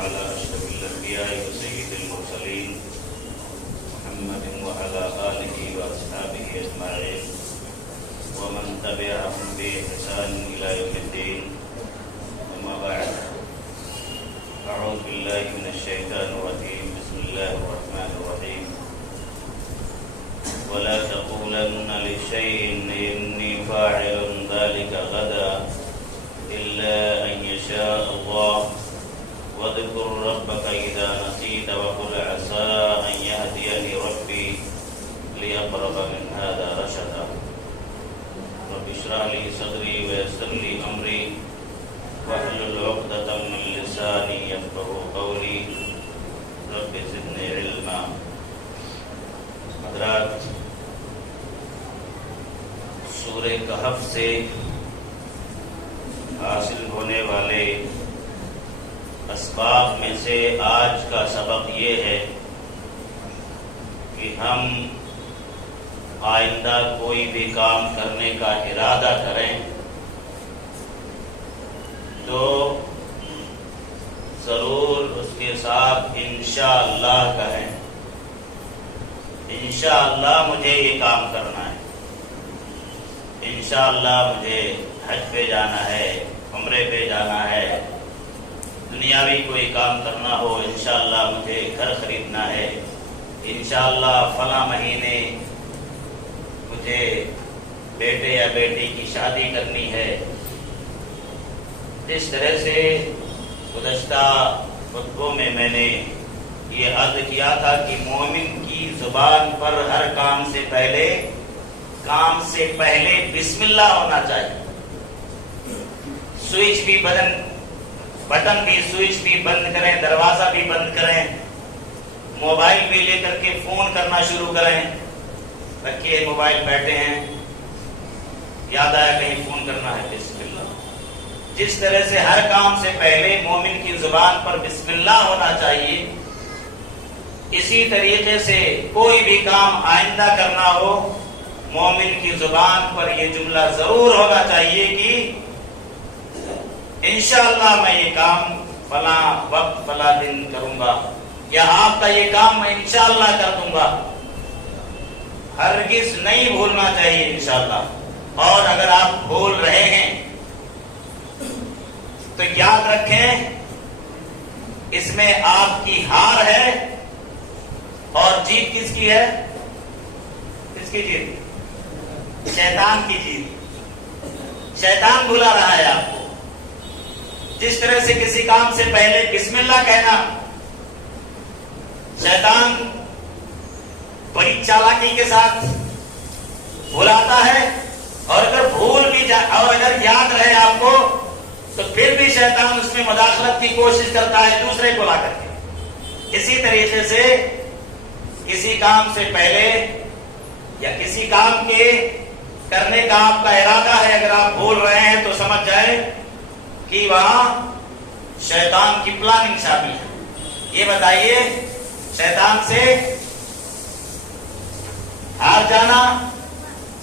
على أشرف الأنبياء وسيد المرسلين محمد وعلى آله وأصحابه أجمعين ومن تبعهم بإحسان إلى يوم الدين. أما بعد، أعوذ بالله من الشيطان الرجيم. بسم الله الرحمن الرحيم. ولا تقولن لشيء إني فاعل ذلك غدا إلا أن يشاء الله واذكر ربك إذا نسيت وقل عسى أن يهديني ربي لأقرب من هذا رشدا. رب اشرح لي صدري ويسر لي أمري واحلل عقدة من لساني يفقهوا قولي رب زدني علما. حضرات، سورہ کہف سے حاصل ہونے والے اسباب میں سے آج کا سبق یہ ہے کہ ہم آئندہ کوئی بھی کام کرنے کا ارادہ کریں تو ضرور اس کے ساتھ انشاءاللہ کہیں. انشاءاللہ مجھے یہ کام کرنا ہے، انشاءاللہ مجھے حج پہ جانا ہے، عمرے پہ جانا ہے، دنیاوی کوئی کام کرنا ہو، انشاءاللہ مجھے گھر خریدنا ہے، انشاءاللہ فلاں مہینے مجھے بیٹے یا بیٹی کی شادی کرنی ہے. اس طرح سے گزشتہ خطبوں میں نے یہ عرض کیا تھا کہ مومن کی زبان پر ہر کام سے پہلے بسم اللہ ہونا چاہیے. بٹن بھی سوئچ بھی بند کریں، دروازہ بھی بند کریں، موبائل بھی لے کر کے فون کرنا شروع کریں. رکھیے موبائل، بیٹھے ہیں، یاد آیا کہیں فون کرنا ہے، بسم اللہ. جس طرح سے ہر کام سے پہلے مومن کی زبان پر بسم اللہ ہونا چاہیے، اسی طریقے سے کوئی بھی کام آئندہ کرنا ہو، مومن کی زبان پر یہ جملہ ضرور ہونا چاہیے کہ انشاءاللہ میں یہ کام فلاں وقت فلاں دن کروں گا، یا آپ کا یہ کام میں انشاءاللہ کر دوں گا. ہرگز نہیں بھولنا چاہیے انشاءاللہ. اور اگر آپ بھول رہے ہیں تو یاد رکھیں اس میں آپ کی ہار ہے اور جیت کس کی ہے؟ کس کی جیت؟ شیطان کی جیت. شیطان بھلا رہا ہے آپ کو. جس طرح سے کسی کام سے پہلے بسم اللہ کہنا شیطان بڑی چالاکی کے ساتھ بھلاتا ہے، اور اگر بھول بھی جائے اور اگر یاد رہے آپ کو تو پھر بھی شیطان اس میں مداخلت کی کوشش کرتا ہے دوسرے کو لا کر کے. اسی طریقے سے کسی کام سے پہلے یا کسی کام کے کرنے کا آپ کا ارادہ ہے، اگر آپ بھول رہے ہیں تو سمجھ جائے کہ وہاں شیطان کی پلاننگ شامل ہے. یہ بتائیے، شیطان سے ہار جانا،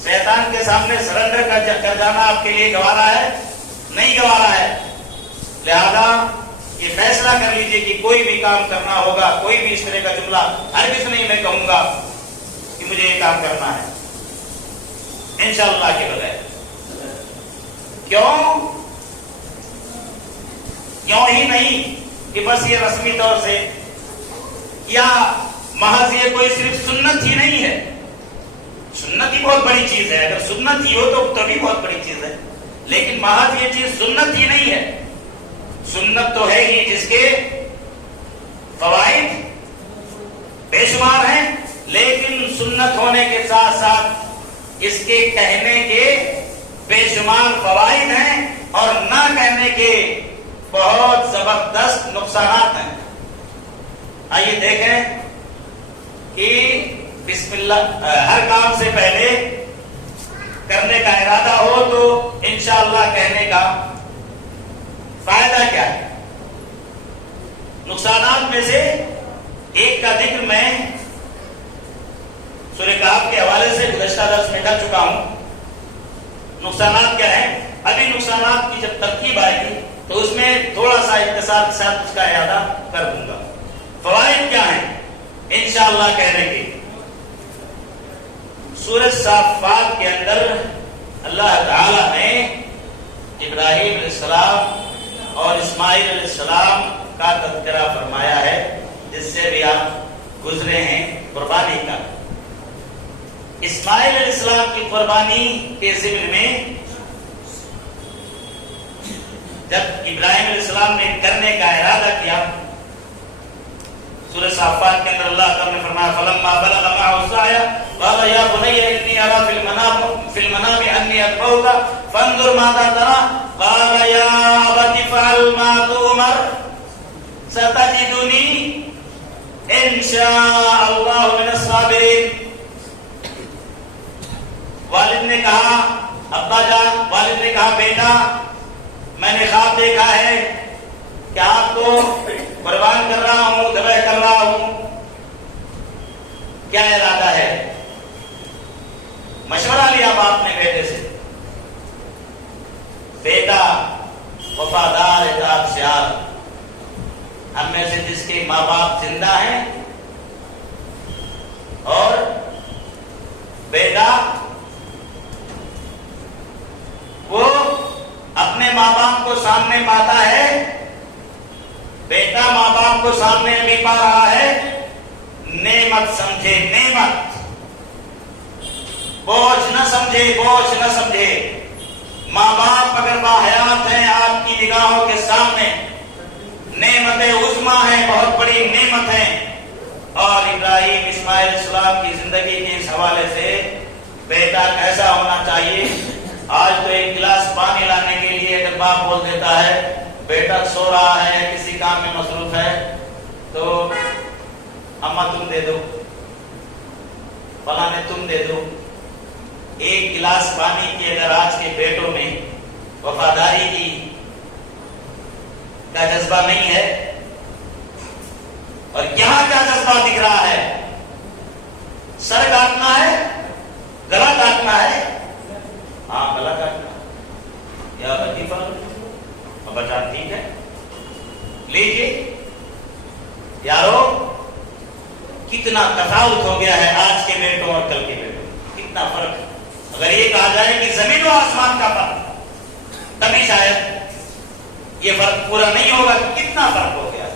شیطان کے سامنے سرنڈر کر جانا آپ کے لیے گوارا ہے؟ نہیں گوارا ہے. لہذا یہ فیصلہ کر لیجئے کہ کوئی بھی کام کرنا ہوگا، کوئی بھی اس طرح کا جملہ ہرگز نہیں میں کہوں گا کہ مجھے یہ کام کرنا ہے انشاءاللہ کے بغیر. کیوں ہی نہیں کہ بس یہ رسمی طور سے، یا محض یہ کوئی صرف سنت ہی نہیں ہے. سنت ہی بہت بڑی چیز ہے، اگر سنت ہی ہو تو تبھی بہت بڑی چیز ہے. لیکن محض یہ چیز سنت ہی نہیں ہے. سنت تو ہے ہی جس کے فوائد بے شمار ہیں، لیکن سنت ہونے کے ساتھ ساتھ اس کے کہنے کے بے شمار فوائد ہیں اور نہ کہنے کے بہت زبردست نقصانات ہیں. آئیے دیکھیں کہ بسم اللہ ہر کام سے پہلے کرنے کا ارادہ ہو تو انشاءاللہ کہنے کا فائدہ کیا ہے. نقصانات میں سے ایک کا ذکر میں سورہ کہف کے حوالے سے گزشتہ درس میں کر چکا ہوں. نقصانات کیا ہیں؟ ابھی نقصانات کی جب ترتیب آئے گی تو اس میں تھوڑا سا اختصار کے ساتھ اس کا اعادہ کر دوں گا. فوائد کیا ہیں انشاءاللہ کہنے کے. سورۃ صافات کے اندر اللہ تعالی نے ابراہیم علیہ السلام اور اسماعیل علیہ السلام کا تذکرہ فرمایا ہے، جس سے بھی آپ گزرے ہیں قربانی کا. اسماعیل علیہ السلام کی قربانی کے ضمن میں جب ابراہیم علیہ السلام نے کرنے کا ارادہ کیا، سورۃ صافات کے اندر اللہ تعالی نے فرمایا فلما بلغ معه السعي قال يا بني اني ارى في المنام اني اذبحك فانظر ماذا ترى قال يا ابت افعل ما تؤمر ستجدني ان شاء الله من الصابرين. والد نے کہا ابا جان، والد نے کہا بیٹا میں نے خواب دیکھا ہے کہ آپ کو قربان کر رہا ہوں، ذبح کر رہا ہوں، کیا ارادہ ہے؟ مشورہ لیا باپ نے بیٹے سے. بیٹا وفادار اطاعت شیار، ہم میں سے جس کے ماں باپ زندہ ہیں، اور بیٹا وہ اپنے ماں باپ کو سامنے پاتا ہے، بیٹا ماں باپ کو سامنے نہیں پا رہا ہے، نعمت سمجھے، نعمت، بوجھ نہ سمجھے، بوجھ نہ سمجھے. ماں باپ اگر باحیات ہیں آپ کی نگاہوں کے سامنے، نعمت عظمیٰ ہے، بہت بڑی نعمت ہے. اور ابراہیم اسماعیل السلام کی زندگی کے اس حوالے سے بیٹا کیسا ہونا چاہیے. آج تو ایک گلاس پانی لانے کے لیے اگر باپ بول دیتا ہے بیٹا سو رہا ہے، کسی کام میں مصروف ہے، تو اماں تم دے دو، فلاں نے تم دے دو. ایک گلاس پانی کی اگر آج کے بیٹوں میں وفاداری کی کا جذبہ نہیں ہے، اور یہاں کیا جذبہ دکھ رہا ہے؟ سر کاٹنا ہے، گلا کاٹنا ہے. ہاں گلا کاٹنا یا لطیفہ بچا، ٹھیک ہے لیجیے. یارو کتنا تفاوت ہو گیا ہے آج کے بیٹوں اور کل کے بیٹوں، کتنا فرق ہے. اگر یہ کہا جائے کہ زمین و آسمان کا فرق، تبھی شاید یہ فرق پورا نہیں ہوگا کہ کتنا فرق ہو گیا.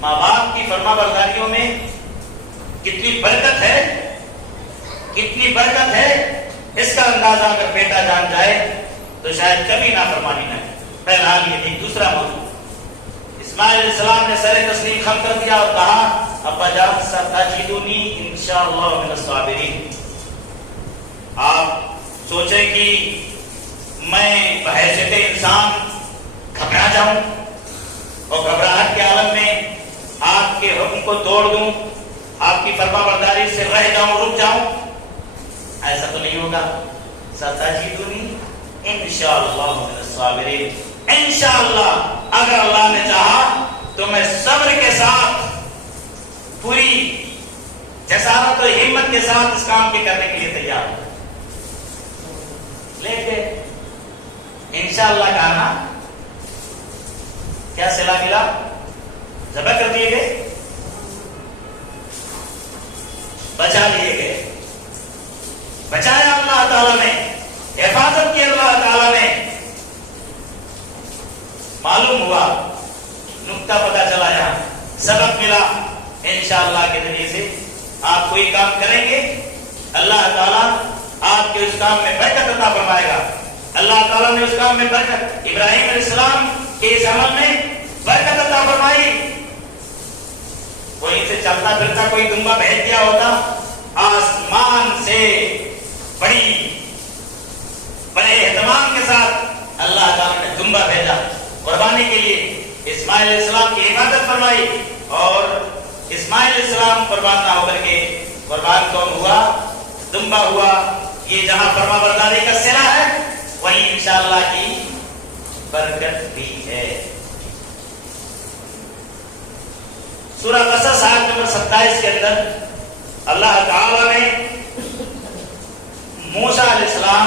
ماں باپ کی فرما برداریوں میں کتنی برکت ہے، کتنی برکت ہے، اس کا اندازہ اگر بیٹا جان جائے تو شاید کبھی نافرمانی نہ کرے. بہرحال یہ بھی دوسرا موضوع. اسماعیل علیہ السلام نے سر تسلیم خم کر دیا اور کہا ابا جان ستجدنی انشاءاللہ من الصابرین. آپ سوچیں کہ میں بحیثیت انسان گھبرا جاؤں اور گھبراہٹ کے عالم میں آپ کے حکم کو توڑ دوں، آپ کی فرما برداری سے رہ جاؤں، رک جاؤں؟ ایسا تو نہیں ہوگا. ستجدنی انشاءاللہ من الصابرین. انشاءاللہ اگر اللہ نے چاہا تو میں صبر کے ساتھ، پوری جسارت اور ہمت کے ساتھ اس کام کے کرنے کے لیے تیار ہوں. لیکن انشاءاللہ کہا نا، کیا صلہ ملا؟ ذبح کر دیے گئے، بچا لیے گئے، بچایا اللہ تعالیٰ نے، حفاظت کی اللہ تعالیٰ نے. معلوم ہوا، نقطہ پتہ چلا، یہاں سبق ملا. انشاءاللہ کے ذریعے سے آپ کوئی کام کریں گے، اللہ تعالیٰ آپ کے اس کام میں برکت عطا فرمائے گا. اللہ تعالیٰ نے اس کام میں برکت، ابراہیم علیہ السلام کے اس عمل میں برکت عطا فرمائی. وہیں سے چلتا پھرتا کوئی دمبا بھیج دیا ہوتا، آسمان سے بڑے اہتمام کے ساتھ اللہ تعالیٰ نے دمبا بھیجا قربانی کے لیے. اسماعیل علیہ السلام کی حفاظت فرمائی، اور اسماعیل علیہ السلام قربان نہ ہو کر کے قربان کون ہوا؟ دمبا ہوا. یہ جہاں فرما برداری کا صلہ ہے، وہیں انشاءاللہ کی برکت بھی ہے. سورہ قصص آیت نمبر 27 کے اندر اللہ تعالی نے موسیٰ علیہ السلام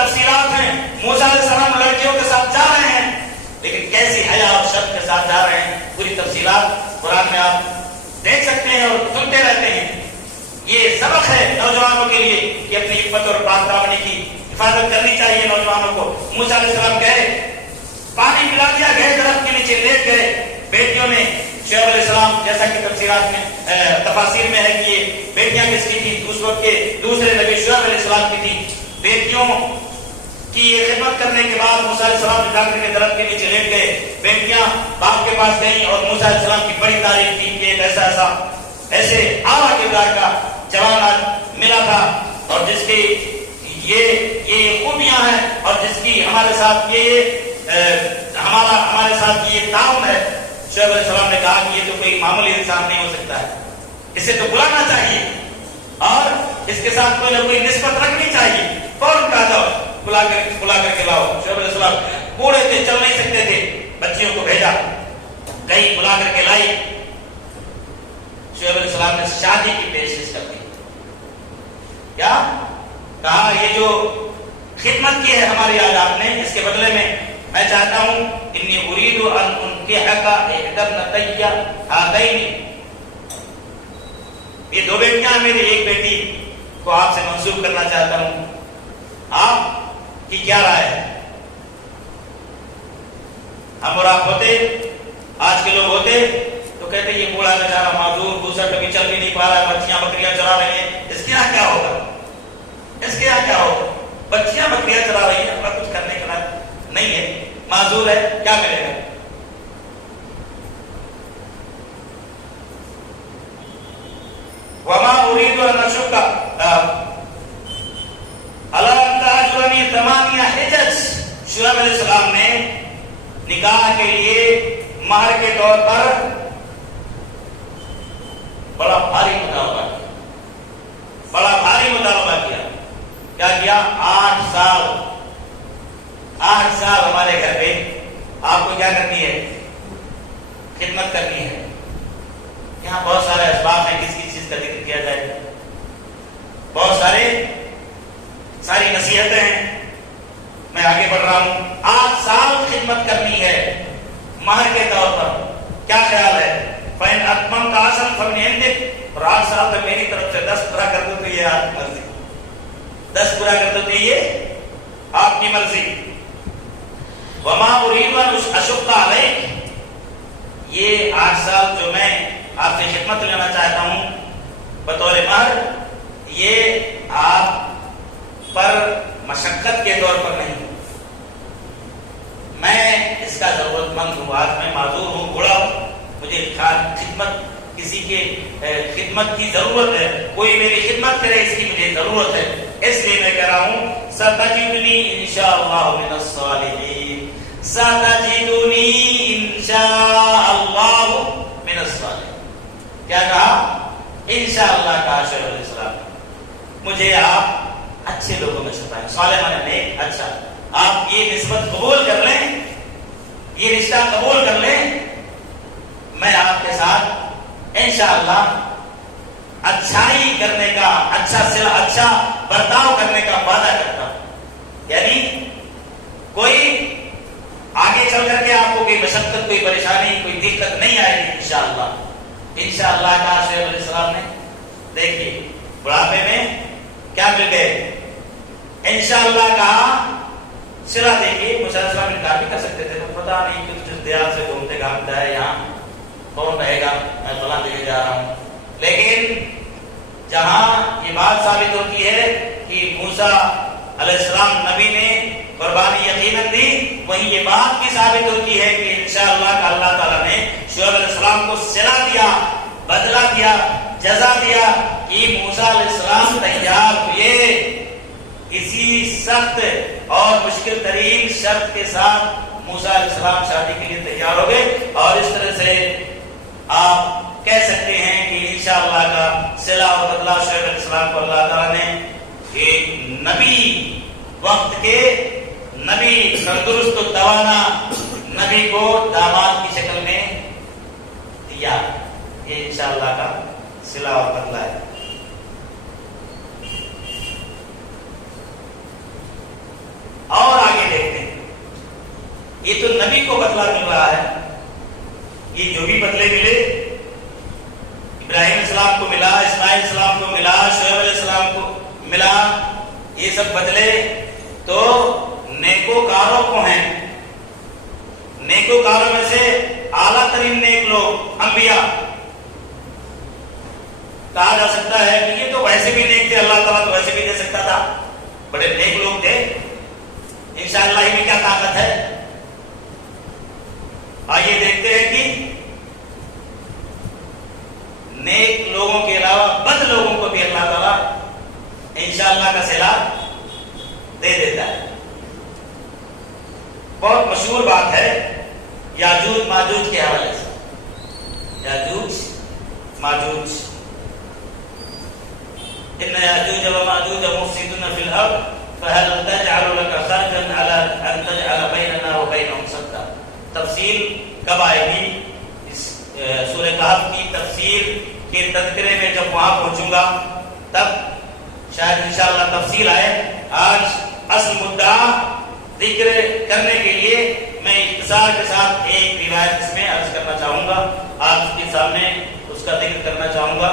تفصیلات ہیں. موسیٰ علیہ السلام لڑکیوں کے ساتھ جا رہے ہیں لیکن کیسی حیا اور شرم کے ساتھ جا رہے ہیں, پوری تفصیلات قرآن میں آپ دیکھ سکتے ہیں اور سنتے رہتے ہیں. یہ سبق ہے نوجوانوں کے لیے کہ اپنی عفت اور پاک دامنی کی حفاظت کرنی چاہیے نوجوانوں کو. موسیٰ علیہ السلام گئے, پانی پلا دیا, گئے درخت کے نیچے لیٹ گئے. بیٹیوں نے شعیب علیہ السلام, جیسا کہ تفسیرات میں تفاسیر میں ہے کہ یہ بیٹیاں کس کی تھی, اس وقت کے دوسرے نبی شعیب علیہ السلام کی تھی. بیٹیوں کی یہ خدمت کرنے کے بعد موسیٰ علیہ السلام جا کر کے درخت کے نیچے لیٹ گئے. بیٹیاں باپ کے پاس گئیں اور موسیٰ علیہ السلام کی بڑی تعریف کی کہ ایک ایسے اعلیٰ کردار کا جوان ملا تھا اور جس کی یہ خوبیاں ہیں اور جس کی ہمارے ساتھ یہ تعاون ہے. شعیب علیہ السلام نے کہا کہ یہ تو کوئی معمولی انسان نہیں ہو سکتا ہے, اسے تو بلانا چاہیے اور اس کے ساتھ کوئی نہ کوئی نسبت رکھنی چاہیے. فوراً کہا جاؤ, بلا کر کے لاؤ. شعیب علیہ السلام بوڑھے تھے, چل نہیں سکتے تھے, بچیوں کو بھیجا, کہیں بلا کر کے لائی. شعیب علیہ السلام نے شادی کی پیشکش کر دی. کیا کہا, یہ جو خدمت کی ہے ہماری آج آپ نے, اس کے بدلے میں میں چاہتا ہوں انی اريد ان انكحك احدى ابنتي هاتين, یہ دو بیٹیاں میری, ایک بیٹی کو آپ سے منسوب کرنا چاہتا ہوں, آپ کی کیا رائے ہے؟ ہم اور آپ ہوتے, آج کے لوگ ہوتے تو کہتے یہ بوڑھا بیچارہ معذور, دوسرا کبھی چل بھی نہیں پا رہا, بچیاں بکریاں چرا رہی ہیں, اس کے یہاں کیا ہوگا, اس کے یہاں کیا ہوگا, بچیاں بکریاں چرا رہی ہیں, اپنا کچھ کرنے کے بعد نہیں ہے, معذور ہے, کیا ملے گا؟ وما اريد ان اشق على ان تاجرني ثمانية حجج. شعیب علیہ السلام نے نکاح کے لیے مہر کے طور پر بڑا بھاری مطالبہ کیا. کیا کیا؟ 8 سال ہمارے گھر پہ آپ کو کیا کرنی ہے, خدمت کرنی ہے. یہاں بہت سارے اسباب ہیں, کس چیز کا ذکر کیا جائے, بہت ساری نصیحتیں ہیں, میں آگے بڑھ رہا ہوں. 8 سال خدمت کرنی ہے مہر کے طور پر, کیا خیال ہے؟ فَإِنْ أَتْمَمْتَ عَشْرًا فَمِنْ عِنْدِكَ, اور 8 سال تک میری طرف سے 10 پورا کر دو تو یہ آپ کی مرضی, 10 پورا کر دو تو یہ آپ کی مرضی. وَمَا أُرِيدُ أَنْ أَشُقَّ عَلَيْكَ, یہ 8 سال جو میں آپ سے خدمت لینا چاہتا ہوں بطور مہر, یہ آپ پر مشقت کے طور پر نہیں, میں اس کا ضرورت مند ہوں, آج میں معذور ہوں, بوڑھا ہوں, مجھے خدمت کسی کے خدمت کی ضرورت ہے, کوئی میری خدمت کرے اس کی مجھے ضرورت ہے, اس لیے میں کہہ رہا ہوں سَتَجِدُنِي إِنْ شَاءَ اللَّهُ مِنَ الصَّالِحِينَ, سَتَجِدُنِي إِنْ شَاءَ اللَّهُ مِنَ الصَّالِحِينَ. کیا کہا؟ انشاءاللہ کہا شعیب علیہ السلام, مجھے آپ اچھے لوگوں میں سے پائیں. صالح مانے نیک, اچھا. آپ یہ نسبت قبول کر لیں, یہ رشتہ قبول کر لیں, میں آپ کے ساتھ انشاءاللہ اچھائی کرنے کا, اچھا برتاؤ کرنے کا وعدہ کرتا ہوں. یعنی کوئی آگے چل کر کے آپ کو کوئی مشقت, کوئی پریشانی, کوئی دقت نہیں آئے گی انشاءاللہ. انشاءاللہ کہا شعیب علیہ السلام نے. دیکھیے بڑھاپے میں کیا مل گئے, انشاءاللہ کہا. صلہ دیکھیے موسیٰ علیہ السلام انکار بھی کر سکتے تھے, پتا نہیں کچھ دیار سے گھومتے گھامتا ہے, یہاں کون رہے گا, میں فلاں جگہ جا رہا ہوں. لیکن جہاں یہ بات ثابت ہوتی ہے کہ موسیٰ علیہ السلام نبی نے قربانی یقیناً دی, وہیں یہ بات بھی ثابت ہوتی ہے کہ انشاءاللہ کا اللہ تعالیٰ نے شعیب علیہ السلام کو صلہ دیا, بدلہ دیا, جزا دیا کہ موسیٰ علیہ السلام تیار ہوئے. اسی سخت اور مشکل ترین شرط کے ساتھ موسیٰ علیہ السلام شادی کے لیے تیار ہو گئے, اور اس طرح سے آپ کہہ سکتے ہیں کہ انشاءاللہ کا صلہ اور بدلہ شعیب علیہ السلام کو اللہ تعالیٰ نے ایک نبی, وقت کے نبی, تندرست و توانا نبی کو داماد کی شکل میں دیا. یہ انشاءاللہ کا صلہ اور بدلہ ہے. یہ تو نبی کو بدلہ مل رہا ہے. یہ جو بھی بدلے ملے، ابراہیم علیہ السلام کو ملا، اسماعیل علیہ السلام کو ملا، شعیب علیہ السلام کو ملا، یہ سب بدلے تو نیکوکاروں کو ہیں. نیکوکاروں میں سے اعلیٰ ترین نیک لوگ انبیاء. کہا جا سکتا ہے کہ یہ تو ویسے بھی نیک تھے، اللہ تعالیٰ تو ویسے بھی دے سکتا تھا، بڑے نیک لوگ تھے. انشاءاللہ ہی میں کیا طاقت ہے. آئیے دیکھتے ہیں کہ نیک لوگوں کے علاوہ بد لوگوں کو بھی اللہ تعالیٰ انشاءاللہ کا سیلاب دے دیتا ہے. بہت مشہور بات ہے یاجوج ماجوج کے حوالے سے. یاجوج ماجوج، ان یاجوج و ماجوج مفسدون فی الارض فهل تجعل لك خرجا على ان تجعل بيننا وبينهم سدا. تفصیل کب آئے گی اس سورہ کہف کی تفسیر کے تذکرے میں جب وہاں پہنچوں گا تب شاید انشاءاللہ تفصیل آئے. آج اصل مدعا ذکر کرنے کے لیے میں اختصار کے ساتھ ایک روایت اس میں عرض کرنا چاہوں گا، آپ کے سامنے اس کا ذکر کرنا چاہوں گا.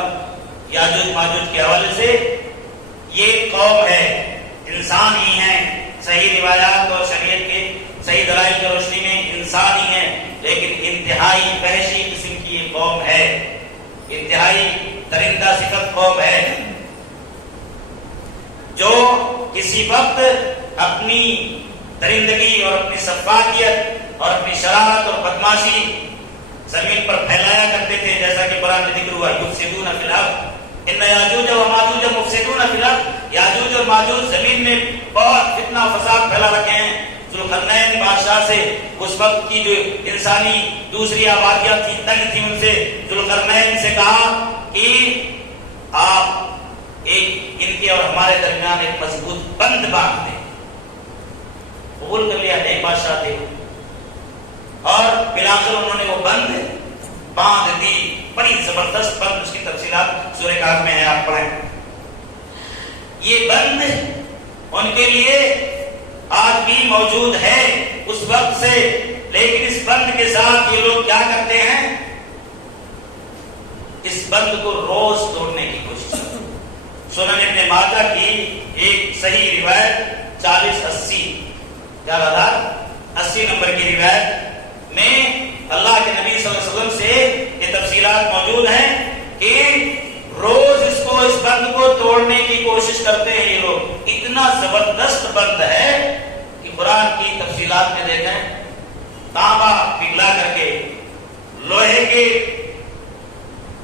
یاجوج ماجوج کے حوالے سے یہ قوم ہے، انسان ہی ہیں، صحیح روایات اور شریعت کے صحیح دلائل کی روشنی میں انسان ہی ہیں، لیکن انتہائی وحشی قسم کی یہ قوم ہے، انتہائی درندہ صفت قوم ہے، جو کسی وقت اپنی درندگی اور اپنی سفاکیت اور اپنی شرارت اور بدماشی زمین پر پھیلایا کرتے تھے. جیسا کہ قرآن میں ذکر ہوا یفسدون فی الارض ان یاجوج و ماجوج مفسدون فی الارض. یاجوج اور ماجوج زمین میں بہت فتنہ فساد پھیلا رکھے ہیں. ذوالقرنین بادشاہ سے اس وقت کی جو انسانی دوسری آبادیاں تھی تنگ تھی، ان سے ذوالقرنین سے کہا کہ آپ ایک ان کے اور ہمارے درمیان ایک مضبوط بند باندھ دیں. قبول کر لیا، ایک بادشاہ تھے، اور بلاخر انہوں نے وہ بند باندھ دی. بڑی زبردست بند، اس کی تفصیلات سورہ کہف میں ہے، آپ پڑھیں. یہ بند ان کے لیے آج بھی موجود ہے اس وقت سے، لیکن اس بند کے ساتھ یہ لوگ کیا کرتے ہیں، اس بند کو روز توڑنے کی کوشش کرتے ہیں. سنن ابن ماجہ کی ایک صحیح روایت 40-80 80 نمبر کی روایت میں اللہ کے نبی صلی اللہ علیہ وسلم سے یہ تفصیلات موجود ہیں کہ روز اس بند کو توڑنے کی کوشش کرتے ہیں یہ لوگ. اتنا زبردست بند ہے کہ قرآن کی تفصیلات میں دیکھیں، تانبا پگھلا کر کے لوہے کی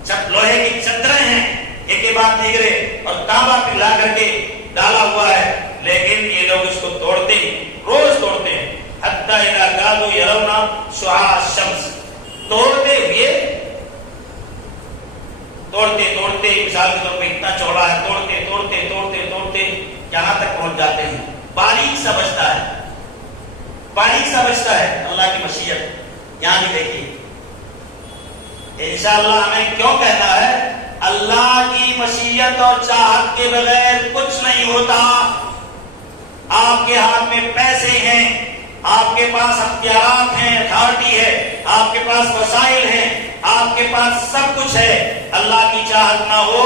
چدریں ہیں ایک کے بعد دیگرے، اور تانبا پگھلا کر کے ڈالا ہوا ہے، لیکن یہ لوگ اس کو توڑتے ہیں، روز توڑتے ہیں. حتی اذا کادوا یرون شعاع الشمس، توڑتے مثال کے طور پہ اتنا چوڑا ہے، توڑتے یہاں تک پہنچ جاتے ہیں. باریک سا بچتا ہے اللہ کی مشیت. یہاں بھی دیکھیے انشاءاللہ ہمیں کیوں کہنا ہے، اللہ کی مشیت اور چاہت کے بغیر کچھ نہیں ہوتا. آپ کے ہاتھ میں پیسے ہیں، آپ کے پاس اختیارات ہیں، اتھارٹی ہے، آپ کے پاس وسائل ہیں، آپ کے پاس سب کچھ ہے. اللہ کی چاہت نہ ہو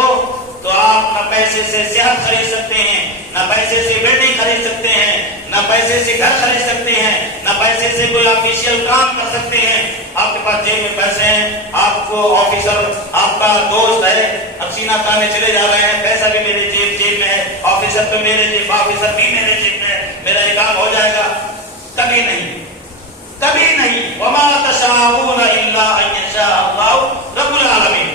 تو آپ نہ پیسے سے صحت خرید سکتے ہیں، نہ پیسے سے بیٹی خرید سکتے ہیں، نہ پیسے سے گھر خرید سکتے ہیں، نہ پیسے سے کوئی آفیشیل کام کر سکتے ہیں. آپ کے پاس جیب میں پیسے ہیں، آپ کو آفیسر آپ کا دوست ہے، اب سینہ تانے چلے جا رہے ہیں، پیسہ بھی میرے جیب میں ہے، آفیسر بھی میرے جیب میں ہے، میرا یہ کام ہو جائے گا. کبھی نہیں. وما تشاءون الا ان یشاء اللہ رب العالمین.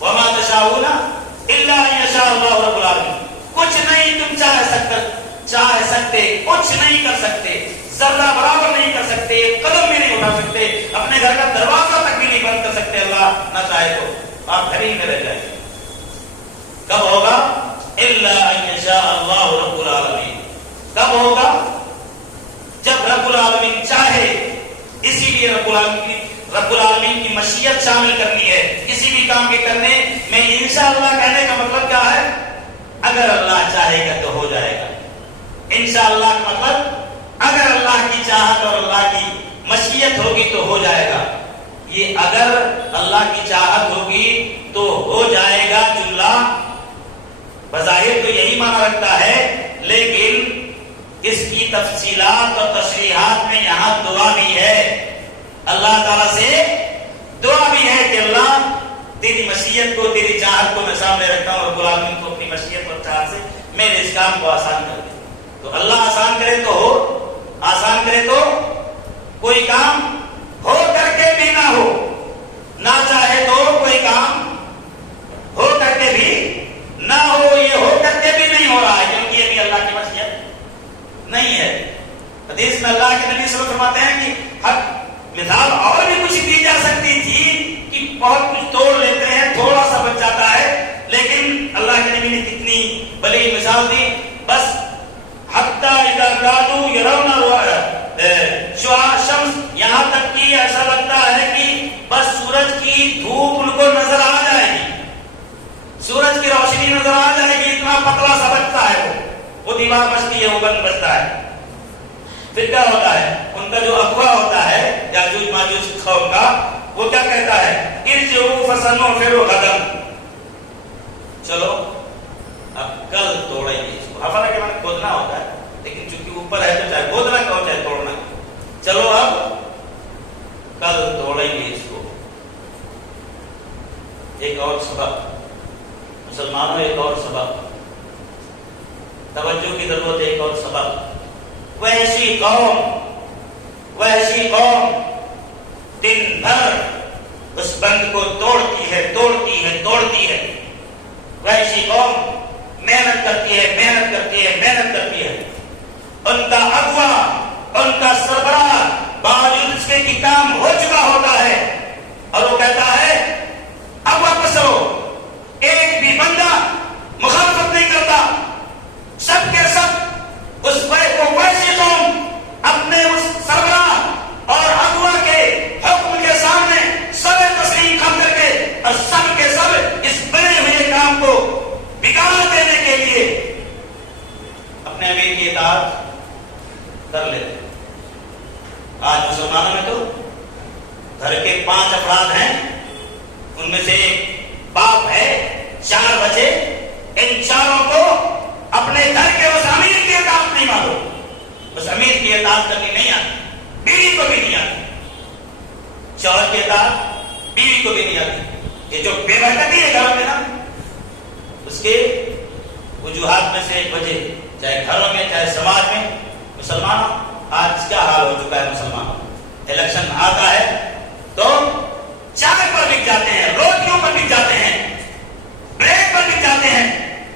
وما تشاءون الا ان یشاء اللہ رب العالمین. کچھ نہیں تم چاہ سکتے، کچھ نہیں کر سکتے، ذرہ برابر نہیں کر سکتے، ایک قدم بھی نہیں اٹھا سکتے، اپنے گھر کا دروازہ تک بھی نہیں بند کر سکتے. اللہ نہ چاہے تو آپ گھر ہی میں رہ جائیں. کب ہوگا؟ الا ان یشاء اللہ رب العالمین. کب ہوگا؟ جب رب العالمین چاہے. اسی لیے رب العالمین کی مشیت شامل کرنی ہے کسی بھی کام کے کرنے میں. انشاءاللہ کہنے کا مطلب کیا ہے؟ اگر اللہ چاہے گا تو ہو جائے گا. انشاءاللہ کا مطلب اگر اللہ کی چاہت اور اللہ کی مشیت ہوگی تو ہو جائے گا. یہ اگر اللہ کی چاہت ہوگی تو ہو جائے گا جملہ بظاہر تو یہی معنی رکھتا ہے، لیکن اس کی تفصیلات اور تشریحات میں یہاں دعا بھی ہے. اللہ تعالیٰ سے دعا بھی ہے کہ اللہ تیری مشیت کو، تیری چاہت کو میں سامنے رکھتا ہوں، رب العالمین کو اپنی مشیت اور چاہت سے میرے اس کام کو آسان کر دے. تو اللہ آسان کرے تو ہو، آسان کرے تو کوئی کام ہو کر کے بھی نہ ہو، نہ چاہے تو کوئی کام ہو کر کے بھی نہ ہو. یہ ہو کر کے بھی نہیں ہو رہا ہے کیونکہ یہ بھی اللہ کی مشیت نہیں ہے. حدیث میں اللہ کے نبی صلی اللہ علیہ وسلم فرماتے ہیں کہ حق مثال اور بھی کچھ دی جا سکتی تھی کہ بہت کچھ توڑ لیتے ہیں، تھوڑا سا بچ جاتا ہے، لیکن اللہ کے نبی نے کتنی بڑی مثال دی. بس حتی اذا کانوا یرون شعاع الشمس، یہاں تک کہ ایسا لگتا ہے کہ بس سورج کی دھوپ ان کو نظر آ جائے گی، سورج کی روشنی نظر آ جائے گی، اتنا پتلا سا بچتا ہے وہ دیوار بچتی ہے، وہ بند بچتا ہے. پھر کیا ہوتا ہے؟ ان کا جو اغوا ہوتا ہے یاجوج ماجوج قوم کا، وہ کیا کہتا ہے؟ ارجعوا فسنغفر غدا، چلو اب کل توڑیں گے اس کو. حفرہ کے معنی کھودنا ہوتا ہے، لیکن چونکہ اوپر ہے تو چاہے کھودنا کہو چاہے توڑنا، چلو اب کل توڑیں گے اس کو. ایک اور سبق مسلمانوں، ایک اور سبق توجہ کی ضرورت ہے. ایک اور سبق، وحشی قوم دن بھر اس بند کو توڑتی ہے، توڑتی ہے، توڑتی ہے. وحشی قوم محنت کرتی ہے، محنت کرتی ہے، محنت کرتی ہے. ان کا اغوا، ان کا سربراہ باوجود اس کے کہ کام ہو چکا ہوتا ہے اور وہ کہتا ہے اب واپس رہو. ایک بھی بندہ مخالفت نہیں کرتا، سب کے سب اس وحشی قوم اپنے اس سربراہ اور اغوا کے حکم کے سامنے سب تسلیم کر کر کے اور سب کے سب اس بنے ہوئے کام کو بگاڑ دینے کے لیے اپنے امیر کی اطاعت کر لیتے. آج مسلمانوں میں تو گھر کے 5 افراد ہیں، ان میں سے ایک باپ ہے، 4 بچے، ان چاروں کو اپنے گھر کے اس امیر کی اطاعت نہیں معلوم، بس امیر کی اطاعت کرنی نہیں آتی، بیوی کو بھی نہیں آتی، شوہر کی اطاعت بیوی کو بھی نہیں آتی. یہ جو بے برکتی ہے گھروں میں نا، اس کے وجوہات میں سے ایک وجہ، چاہے گھروں میں چاہے سماج میں. مسلمانوں آج کیا حال ہو چکا ہے مسلمانوں، الیکشن آتا ہے تو چائے پر بک جاتے ہیں، روٹیوں پر بک جاتے ہیں، بریڈ پر بک جاتے ہیں،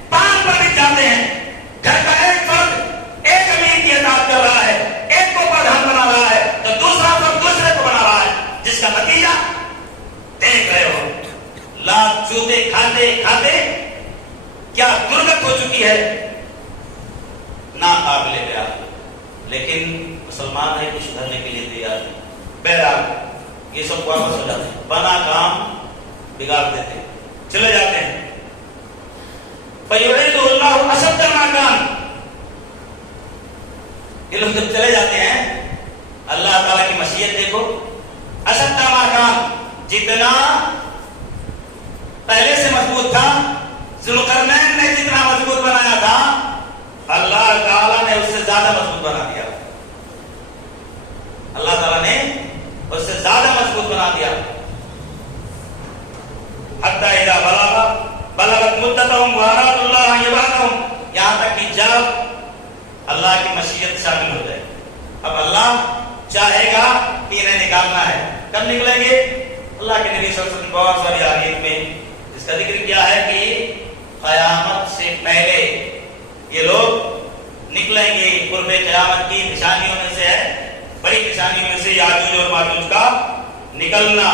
پان پر بک جاتے ہیں. گھر کا ایک فرد ایک امیر کی اطاعت کر رہا ہے، ایک کو پردھان بنا رہا ہے تو دوسرا فرد دوسرے کو بنا رہا ہے، جس کا نتیجہ دیکھ رہے ہو. لاکھ چوتے کھاتے کھاتے کیا درگت ہو چکی ہے، ناقابل بیان. لیکن مسلمان ہے کچھ کرنے کے لیے تیار نہیں. بہرحال یہ سب واپس ہو جاتے ہیں، بنا کام بگاڑ دیتے ہیں، چلے جاتے ہیں. فَيُعِيدُ اللَّهُ أَشَدَّ مَا كَانَ، یہ لوگ جب چلے جاتے ہیں اللہ تعالیٰ کی مشیت دیکھو. اشد ما کان، جتنا پہلے سے مضبوط تھا، ذوالقرنین نے جتنا مضبوط بنایا تھا، اللہ تعالیٰ نے اس سے زیادہ مضبوط بنا دیا. اللہ تعالیٰ نے اس سے زیادہ مضبوط بنا دیا. حتی اذا بلغت مدتهم واراد اللہ یبعثهم، یہاں تک کہ جب اللہ کی مشیت شامل ہو جائے. اب اللہ چاہے گا کہ انہیں نکالنا ہے، کب نکلیں گے؟ اللہ کے نبی صلی اللہ علیہ وسلم بہت ساری حدیث میں اس کا ذکر کیا ہے کہ قیامت سے پہلے یہ لوگ نکلیں گے. قرب قیامت کی نشانیوں میں سے ہے، بڑی نشانیوں میں سے یاجوج اور ماجوج کا نکلنا.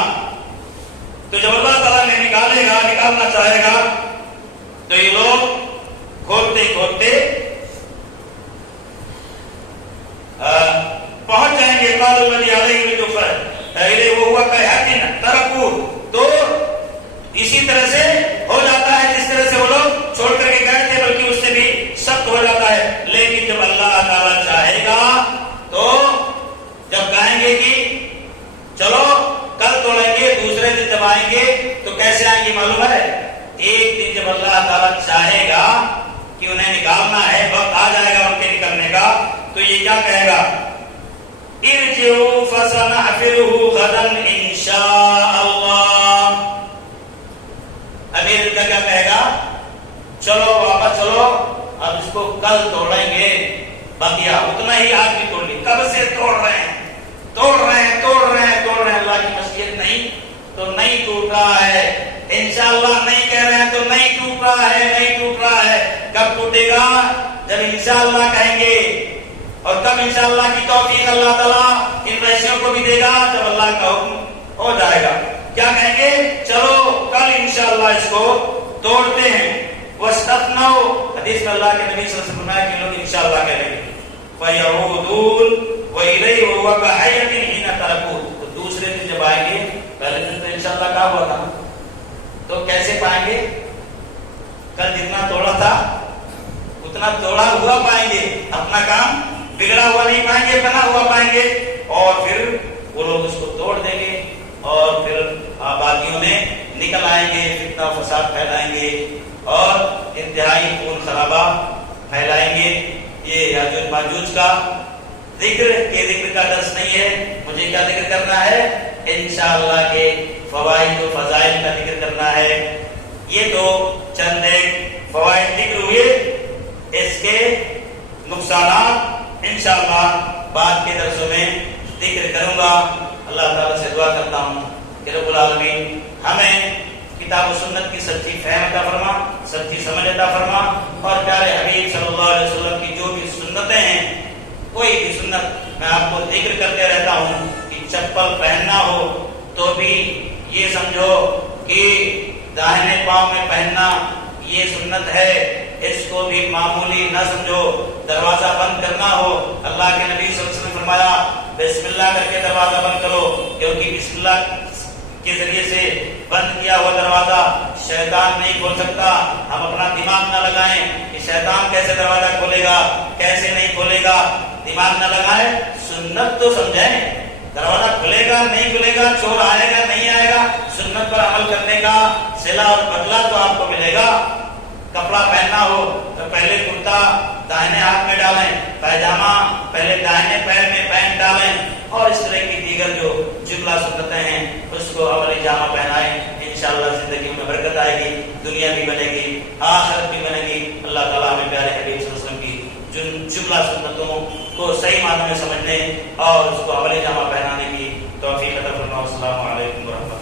تو جب اللہ تعالیٰ نے نکالے گا، نکالنا چاہے گا، تو یہ لوگ کھودتے کھودتے پہنچ جائیں گے. قالوا الذی علیہ الجفر، وہ ہوا کہن ترکو، تو اسی طرح سے ہو جاتا ہے جس طرح سے وہ لوگ چھوڑ کر کے گئے تھے، بلکہ اس سے بھی سخت ہو جاتا ہے. لیکن جب اللہ تعالیٰ چاہے گا تو جب کہیں گے کہ یہ کیا کہے گا؟ ارجعوا فسنحفره غدا انشاء اللہ. امیر کا کیا کہے گا؟ چلو واپس چلو، اب اس کو کل توڑیں گے. بقیہ اتنا ہی آج بھی توڑ لی. کب سے توڑ رہے ہیں اللہ کی مشیت نہیں تو نہیں ٹوٹ رہا ہے. انشاءاللہ نہیں کہہ رہے ہیں تو نہیں ٹوٹ رہا ہے. کب ٹوٹے گا؟ جب انشاءاللہ کہیں گے. اور تب انشاءاللہ کی توفیق اللہ تعالیٰ ان رئیسوں کو بھی دے گا جب اللہ کا حکم ہو جائے گا. کیا کہیں گے؟ چلو کل انشاءاللہ اس کو توڑتے ہیں. وَاسْتَثْنَوْا حدیث میں اللہ کے نبی صلی اللہ علیہ وسلم فرمایا کہ لوگ انشاءاللہ کہیں گے. فَيَعُودُونَ وَإِلَيْهِ وَهُوَ كَحَيَّةٍ حِينَ تَرَكُوهُ. تو دوسرے دن جب آئیں گے، پہلے دن تو انشاءاللہ کہا ہوا تھا، تو کیسے پائیں گے؟ کل جتنا توڑا تھا اتنا توڑا ہوا پائیں گے. اپنا کام بگڑا ہوا نہیں پائیں گے، بنا ہوا پائیں گے. اور پھر وہ لوگ اس کو توڑ دیں گے اور پھر آبادیوں میں نکل آئیں گے، فتنہ فساد پھیلائیں گے اور انتہائی خون خرابہ پھیلائیں گے. یہ یاجوج ماجوج کا ذکر کا درس نہیں ہے. مجھے کیا ذکر کرنا ہے؟ انشاءاللہ کے فوائد و فضائل کا ذکر کرنا ہے. یہ تو چند ایک فوائد ذکر ہوئے، اس کے نقصانات انشاءاللہ بعد کے درسوں میں ذکر کروں گا. اللہ تعالیٰ سے دعا کرتا ہوں کہ رب العالمین ہمیں کتاب و سنت کی سچی فہم عطا فرما، سچی سمجھ عطا فرما، اور پیارے حبیب صلی اللہ علیہ وسلم کی جو بھی سنتیں ہیں، کوئی بھی سنت میں آپ کو ذکر کرتے رہتا ہوں کہ چپل پہننا ہو تو بھی یہ سمجھو کہ داہنے پاؤں میں پہننا یہ سنت ہے، اس کو بھی معمولی نہ سمجھو. دروازہ بند کرنا ہو، اللہ کے نبی صلی اللہ علیہ وسلم نے فرمایا بسم اللہ کر کے دروازہ بند کرو، کیونکہ بسم اللہ کے ذریعے سے بند کیا ہوا دروازہ شیطان نہیں کھول سکتا. ہم اپنا دماغ نہ لگائیں کہ شیطان کیسے دروازہ کھولے گا، کیسے نہیں کھولے گا. دماغ نہ لگائیں، سنت تو سمجھیں. دروازہ کھلے گا نہیں کھلے گا، چور آئے گا نہیں آئے گا، سنت پر عمل کرنے کا صلہ اور بدلہ تو آپ کو ملے گا. کپڑا پہننا ہو تو پہلے کرتا داہنے ہاتھ میں ڈالیں، پیجامہ پہلے داہنے پیر میں پہن ڈالیں، اور اس طرح کی دیگر جو جملہ سنتیں ہیں اس کو عملی جامہ پہنائیں. انشاءاللہ زندگی میں برکت آئے گی، دنیا بھی بنے گی، آخرت بھی بنے گی. اللہ تعالیٰ ہمیں پیارے حبیب صلی اللہ علیہ وسلم کی جملہ سنتوں کو صحیح معنوں میں سمجھنے اور اس کو عملی جامہ پہنانے کی توفیق عطا فرمائے. السلام علیکم ورحمۃ اللہ.